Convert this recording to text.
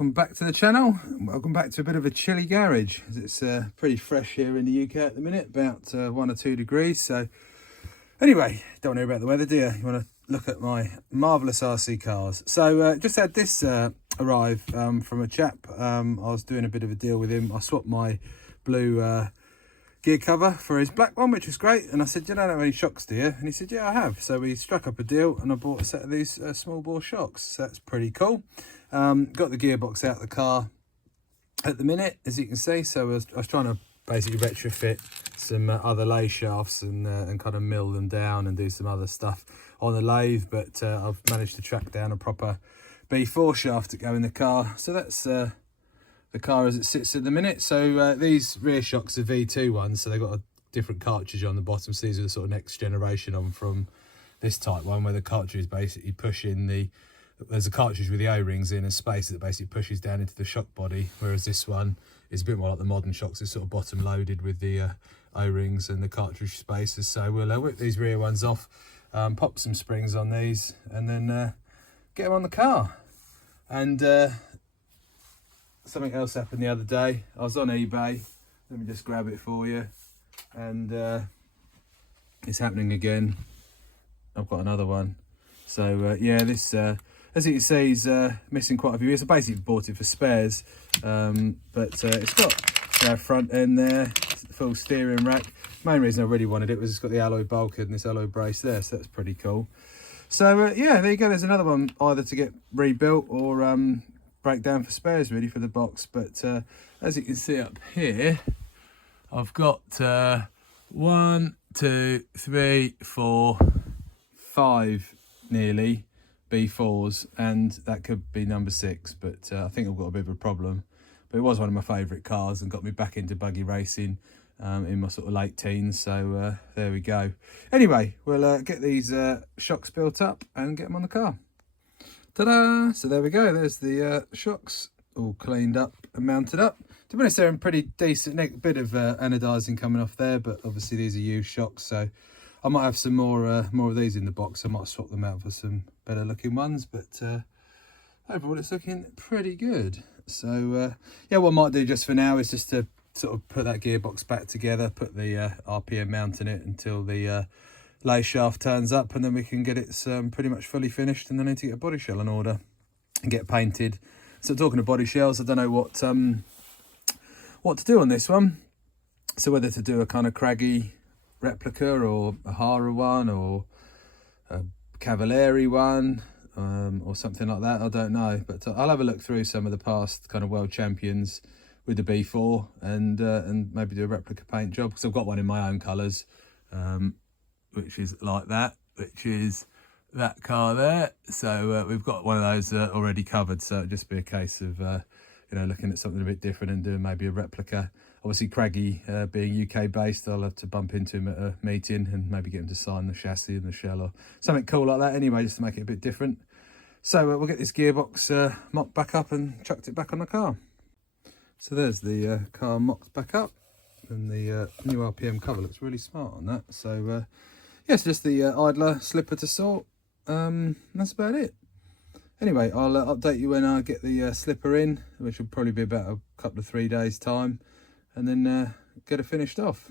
welcome back to the channel. Welcome back to a bit of a chilly garage. It's pretty fresh here in the UK at the minute, about 1 or 2 degrees. So anyway, don't want to hear about the weather, do you? You want to look at my marvellous RC cars. So just had this arrive from a chap. I was doing a bit of a deal with him. I swapped my blue gear cover for his black one, which was great, and I said, you don't have any shocks, do you? And he said, yeah, I have. So we struck up a deal and I bought a set of these small bore shocks. So that's pretty cool. Got the gearbox out of the car at the minute, as you can see. So I was trying to basically retrofit some other lathe shafts and kind of mill them down and do some other stuff on the lathe, but I've managed to track down a proper B4 shaft to go in the car. So that's the car as it sits at the minute. So these rear shocks are V2 ones, so they've got a different cartridge on the bottom. So these are the sort of next generation on from this type one, where the cartridge is basically pushing there's a cartridge with the O-rings in a space that basically pushes down into the shock body, whereas this one is a bit more like the modern shocks. It's sort of bottom loaded with the O-rings and the cartridge spaces. So we'll whip these rear ones off, pop some springs on these, and then get them on the car. And something else happened the other day. I was on eBay. Let me just grab it for you. And it's happening again. I've got another one. So yeah, this as you can see is missing quite a few years. I basically bought it for spares, but it's got a front end there, full steering rack. Main reason I really wanted it was it's got the alloy bulkhead and this alloy brace there, so that's pretty cool. So yeah, there you go. There's another one either to get rebuilt or break down for spares really for the box. But as you can see up here, I've got 1, 2, 3, 4, 5 nearly B4s, and that could be number 6, but I think I've got a bit of a problem. But it was one of my favourite cars and got me back into buggy racing in my sort of late teens. So there we go. Anyway, we'll get these shocks built up and get them on the car. Ta-da! So there we go. There's the shocks all cleaned up and mounted up. To be honest, they're in pretty decent bit of anodising coming off there, but obviously these are used shocks, so I might have some more of these in the box. I might swap them out for some better looking ones, but overall it's looking pretty good. So yeah, what I might do just for now is just to sort of put that gearbox back together, put the RPM mount in it until the lathe shaft turns up, and then we can get it pretty much fully finished, and then I need to get a body shell in order and get painted. So talking of body shells, I don't know what to do on this one. So whether to do a kind of craggy replica or a Hara one or a Cavalieri one or something like that, I don't know. But I'll have a look through some of the past kind of world champions with the B4 and maybe do a replica paint job, because I've got one in my own colours, which is like that, which is that car there. So we've got one of those already covered, so it'd just be a case of you know, looking at something a bit different and doing maybe a replica. Obviously Craggy being UK based, I'll have to bump into him at a meeting and maybe get him to sign the chassis and the shell or something cool like that anyway, just to make it a bit different. So we'll get this gearbox mocked back up and chucked it back on the car. So there's the car mocked back up, and the new RPM cover looks really smart on that. So yes, just the idler slipper to sort. That's about it. Anyway, I'll update you when I get the slipper in, which will probably be about a couple of 3 days time, and then get it finished off.